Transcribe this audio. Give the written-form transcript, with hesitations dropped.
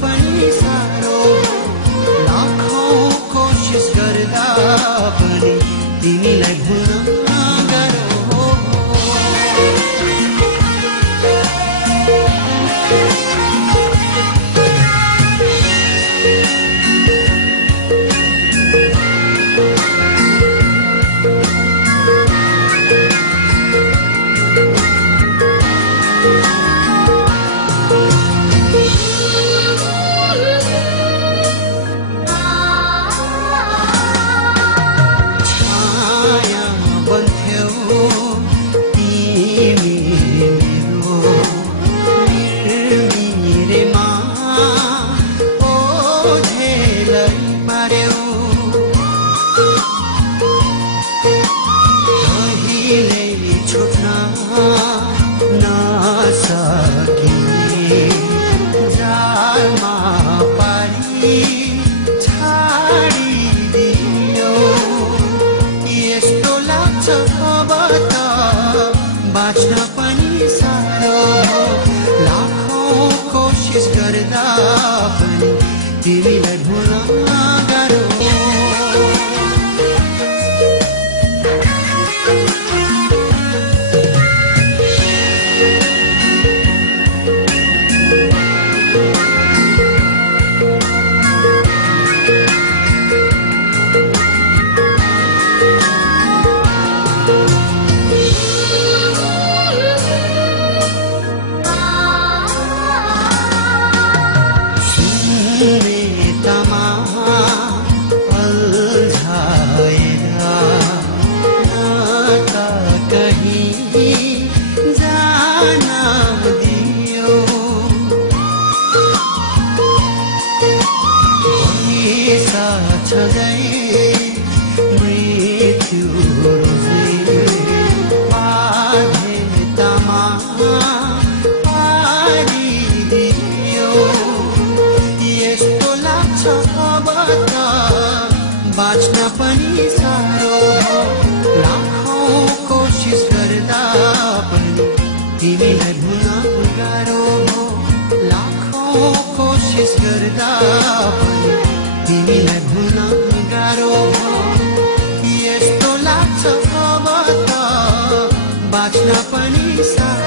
पनि साह्रो लाखौं कोसिस गर्दा पनि तिमीलाई भुल्न गाह्रो बाँच्न पनि साह्रो लाखौं कोसिस गर्दा पनि तिमीलाई भुल्न गाह्रो बाँच्न पनि साह्रो लाखौं कोसिस गर्दा पनि तिमीलाई भुल्न गाह्रो लाखौं कोसिस गर्दा पनि तिमीलाई भुल्न गाह्रो यस्तो लाग्छ अब त बाँच्न पनि साह्रो